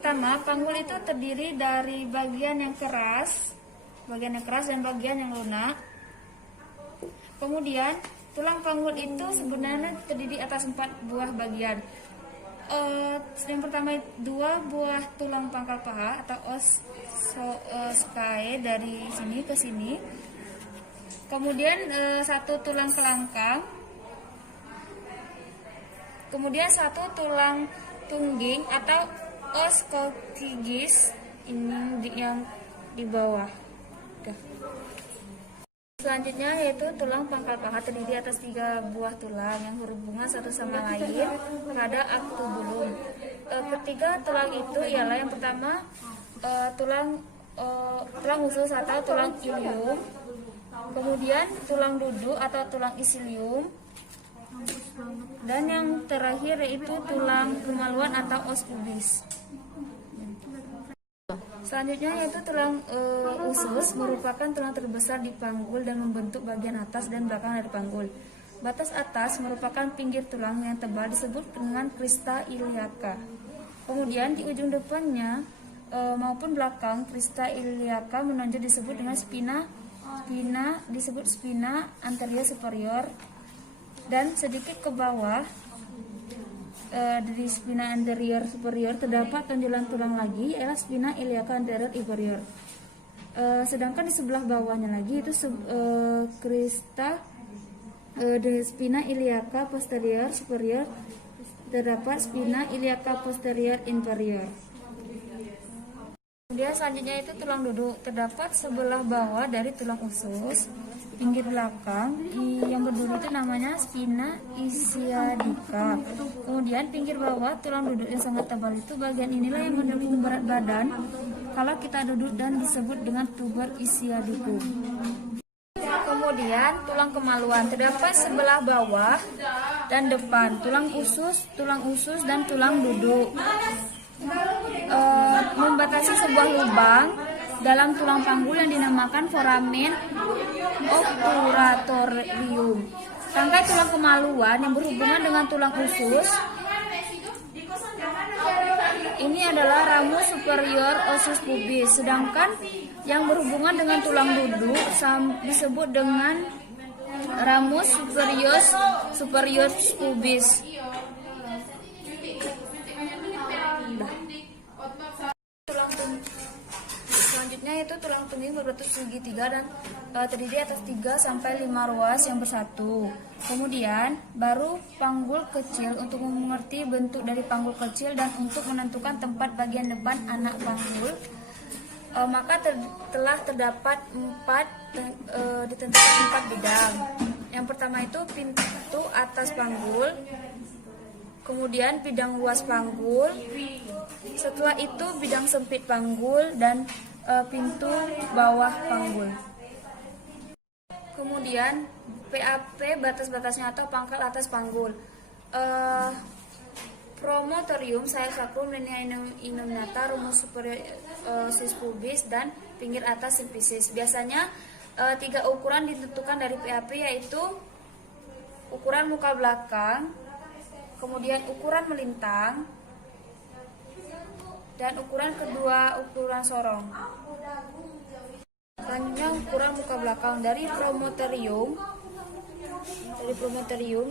Pertama, panggul itu terdiri dari bagian yang keras dan bagian yang lunak. Kemudian, tulang panggul itu sebenarnya terdiri atas 4 buah bagian. Yang pertama 2 buah tulang pangkal paha atau os skae dari sini ke sini. Kemudian 1 tulang kelangkang. Kemudian 1 tulang tungging atau os coccygeus ini yang di bawah. Selanjutnya yaitu tulang pangkal paha terdiri atas 3 buah tulang yang berhubungan satu sama lain pada aktubulum. Ketiga tulang itu ialah yang pertama tulang usus atau tulang ilium, kemudian tulang duduk atau tulang isilium, dan yang terakhir yaitu tulang kemaluan atau os pubis. Selanjutnya yaitu tulang usus merupakan tulang terbesar di panggul dan membentuk bagian atas dan belakang dari panggul. Batas atas merupakan pinggir tulang yang tebal disebut dengan crista iliaca. Kemudian di ujung depannya maupun belakang crista iliaca menonjol disebut dengan spina anterior superior, dan sedikit ke bawah dari spina anterior superior terdapat tonjolan tulang lagi ialah spina iliaca anterior inferior. Sedangkan di sebelah bawahnya lagi itu crista di spina iliaca posterior superior terdapat spina iliaca posterior inferior. Kemudian selanjutnya itu tulang duduk, terdapat sebelah bawah dari tulang usus pinggir belakang yang berduri itu namanya spina ischiadica. Kemudian pinggir bawah tulang duduk yang sangat tebal itu bagian inilah yang mendukung berat badan kalau kita duduk dan disebut dengan tuber ischiadicum. Kemudian tulang kemaluan terdapat sebelah bawah dan depan tulang usus dan tulang duduk. Membatasi sebuah lubang dalam tulang panggul yang dinamakan foramen obturatorium. Rangkai tulang kemaluan yang berhubungan dengan tulang usus ini adalah ramus superior ossus pubis, sedangkan yang berhubungan dengan tulang duduk disebut dengan ramus superior pubis. Selanjutnya itu tulang tungging berbentuk segitiga dan terdiri atas 3-5 ruas yang bersatu. Kemudian baru panggul kecil untuk mengerti bentuk dari panggul kecil dan untuk menentukan tempat bagian depan anak panggul. Maka telah terdapat ditentukan 4 bidang. Yang pertama itu pintu atas panggul, kemudian bidang luas panggul, setelah itu bidang sempit panggul, dan pintu bawah panggul. Kemudian PAP batas-batasnya atau pangkal atas panggul. Promotorium, sayap sacrum, linea innominata, rumus superior sis pubis, dan pinggir atas simplicis. Biasanya 3 ukuran ditentukan dari PAP, yaitu ukuran muka belakang, kemudian ukuran melintang, dan ukuran kedua ukuran sorong. Selanjutnya ukuran muka belakang dari promotorium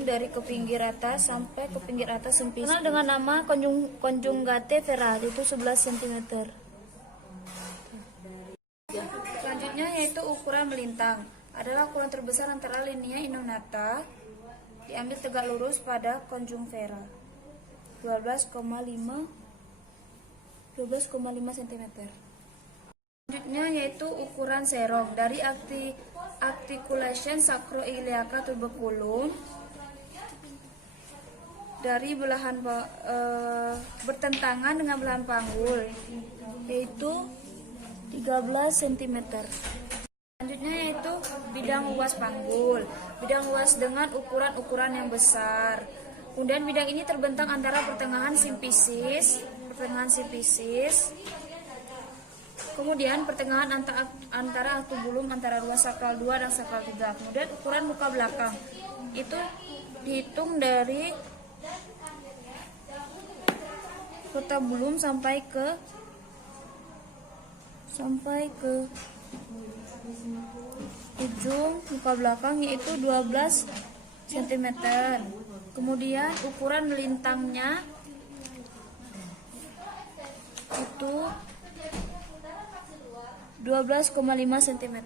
dari ke pinggir atas sampai ke pinggir atas simplicis dengan nama conjugate vera itu 11 cm. Selanjutnya yaitu ukuran melintang, adalah ukuran terbesar antara linea innominata diambil tegak lurus pada conjung vera 12,5 cm. Selanjutnya yaitu ukuran serong dari articulation sacroiliaca tuberculum dari belahan bertentangan dengan belahan panggul, yaitu 13 cm. Selanjutnya yaitu bidang luas panggul, bidang luas dengan ukuran-ukuran yang besar. Kemudian bidang ini terbentang antara pertengahan simplicis, kemudian pertengahan antara aktubulum antara ruas sakral 2 dan sakral 3. Kemudian ukuran muka belakang itu dihitung dari rotabulum sampai ke ujung muka belakang, yaitu 12 cm. Kemudian ukuran melintangnya itu 12,5 cm.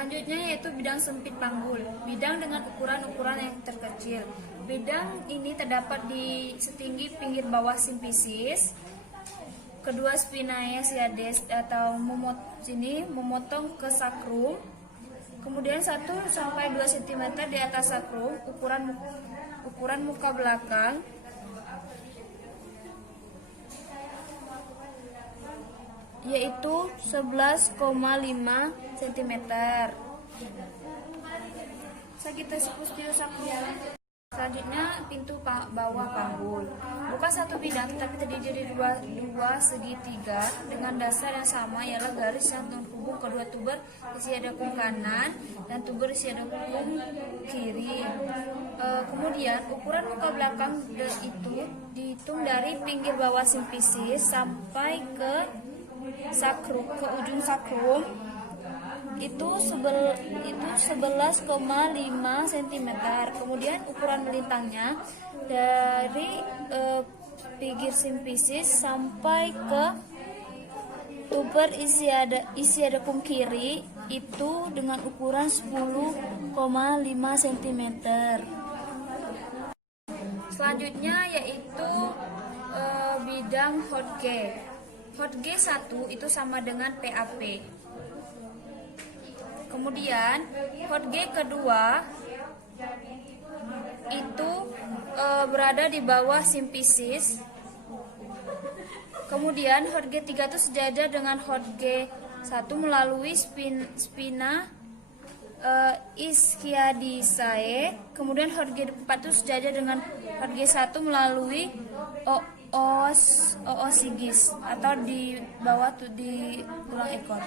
Selanjutnya yaitu bidang sempit panggul, bidang dengan ukuran-ukuran yang terkecil. Bidang ini terdapat di setinggi pinggir bawah simpisis, kedua spinae siades atau memotong ke sakrum, kemudian 1 sampai 2 cm di atas sakrum. Ukuran muka belakang yaitu 11,5 cm. Kita selanjutnya pintu bawah panggul, bukan satu bidang tetapi terdiri dari dua segitiga dengan dasar yang sama, ialah garis yang menghubung kedua tuber isi adapun kanan dan tuber isi adapun kiri. Kemudian ukuran muka belakang itu dihitung dari pinggir bawah simpisis sampai ke ujung sakrum, itu 11,5 cm. Kemudian ukuran melintangnya dari pinggir simpisis sampai ke tuber isi adapun kiri itu dengan ukuran 10,5 cm. Selanjutnya yaitu bidang Hotge. Hotge 1 itu sama dengan PAP. Kemudian Hotge kedua itu berada di bawah simpisis. Kemudian Hotge 3 itu sejajar dengan Hotge 1 melalui spina ischiadicae. Kemudian Hotge 4 itu sejajar dengan Hotge 1 melalui oosigis atau di bawah di tulang ekor.